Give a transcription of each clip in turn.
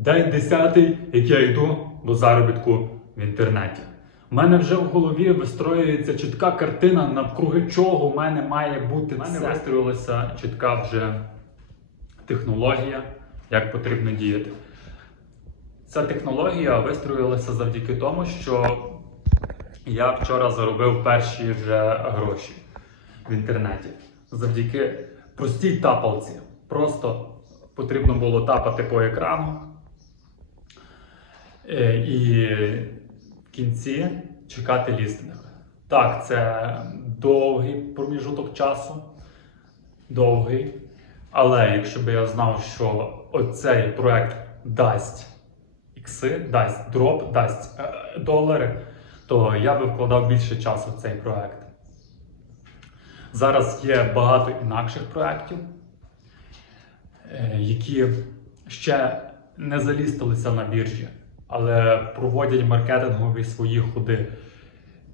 День десятий, як я йду до заробітку в інтернеті. У мене вже в голові вистроюється чітка картина, навкруги чого в мене має бути. У мене все. вистроїлася чітка вже технологія, як потрібно діяти. Ця технологія вистроїлася завдяки тому, що я вчора заробив перші вже гроші в інтернеті. Завдяки простій тапалці. Просто потрібно було тапати по екрану. Е, І в кінці чекати лістинг. Так, це довгий проміжуток часу. Довгий. Але якщо б я знав, що оцей проект дасть ікси, дасть дроп, дасть е, долари, то я би вкладав більше часу в цей проект. Зараз є багато інакших проєктів, е, які ще не залістилися на біржі, але проводять маркетингові свої ходи.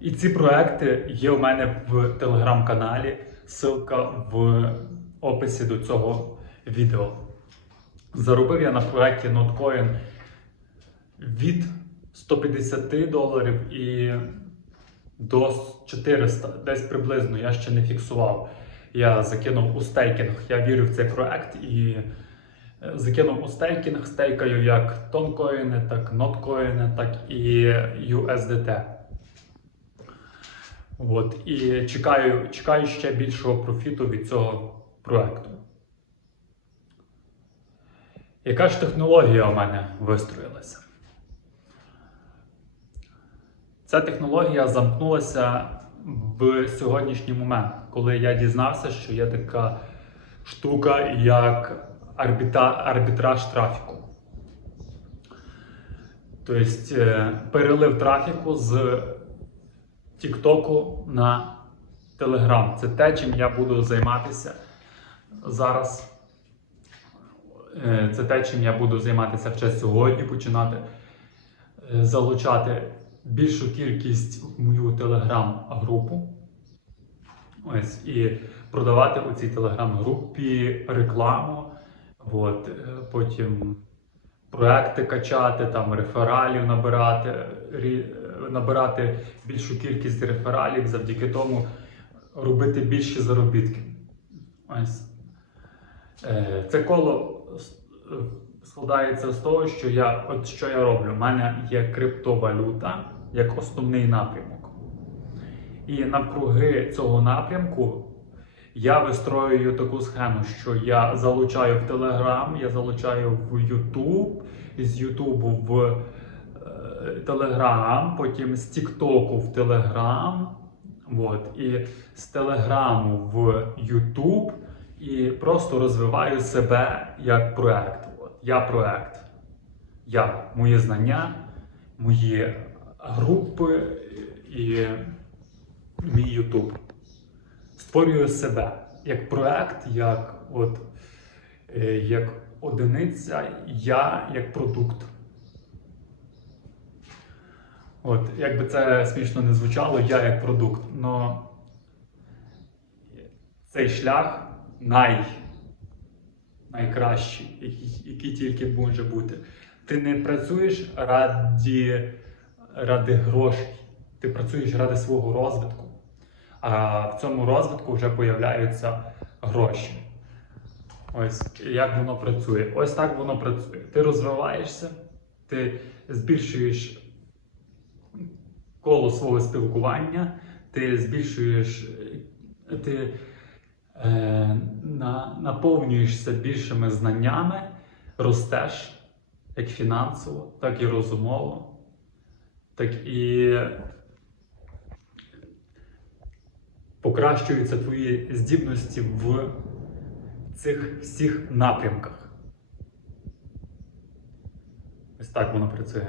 І ці проекти є у мене в телеграм-каналі. Ссылка в описі до цього відео. Заробив я на проєкті Notcoin від 150 доларів і до 400, десь приблизно, я ще не фіксував. Я закинув у стейкінг, я вірю в цей проект і закинув у стейкінг, стейкаю як тонкоїни, так ноткоїни, так і USDT. От, і чекаю, чекаю ще більшого профіту від цього проекту. Яка ж технологія у мене вистроїлася? Ця технологія замкнулася в сьогоднішній момент, коли я дізнався, що є така штука, як арбітраж трафіку. Тобто е, перелив трафіку з Тіктоку на Телеграм. Це те, чим я буду займатися зараз. Е, Це те, чим я буду займатися вже сьогодні, починати е, залучати більшу кількість в мою телеграм-групу. Ось, і продавати у цій телеграм-групі рекламу. От, е, потім проекти качати, там рефералів набирати, е, набирати більшу кількість рефералів, завдяки тому робити більші заробітки. Ось. Е, Це коло складається з того, що я, от що я роблю. У мене є криптовалюта як основний напрямок. І навкруги цього напрямку я вистроюю таку схему, що я залучаю в Telegram, я залучаю в YouTube, з YouTube в Telegram, потім з TikTok в Telegram, от, і з Телеграму в YouTube, і просто розвиваю себе як проект. От, я проект. Я, мої знання, мої групи і мій YouTube створюю себе як проект, як, от, е, як одиниця, я як продукт. От, як би це смішно не звучало, я як продукт. Но цей шлях най, найкращий, який, який тільки може бути. Ти не працюєш раді, ради грошей, ти працюєш ради свого розвитку а в цьому розвитку вже появляються гроші. Ось як воно працює. Ось так воно працює. Ти розвиваєшся, ти збільшуєш коло свого спілкування, ти збільшуєш, ти е, на, наповнюєшся більшими знаннями, ростеш як фінансово, так і розумово, так і покращуються твої здібності в цих всіх напрямках. Ось так воно працює.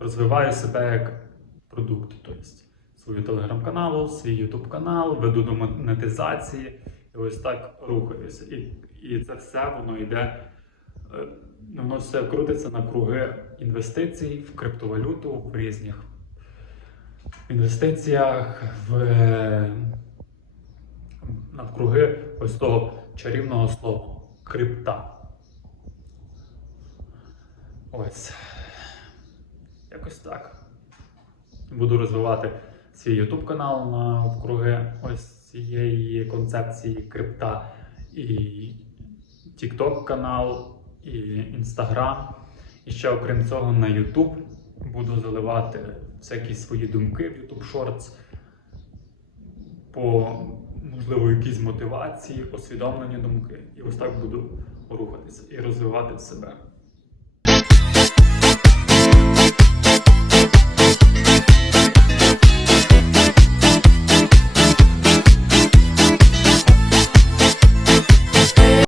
Розвиваю себе як продукт, тобто свою телеграм-канал, свій ютуб канал, веду до монетизації і ось так рухаюся. І, і це все воно йде, е, воно все крутиться на круги інвестицій в криптовалюту в різних інвестиціях в е, навкруги ось того чарівного слова крипта. Ось. Якось так. Буду розвивати свій YouTube канал навкруги ось цієї концепції крипта і TikTok канал, і Instagram. І ще окрім цього на YouTube буду заливати всякі свої думки в YouTube Shorts по можливо якісь мотивації, усвідомлені думки. І ось так буду рухатися і розвивати себе.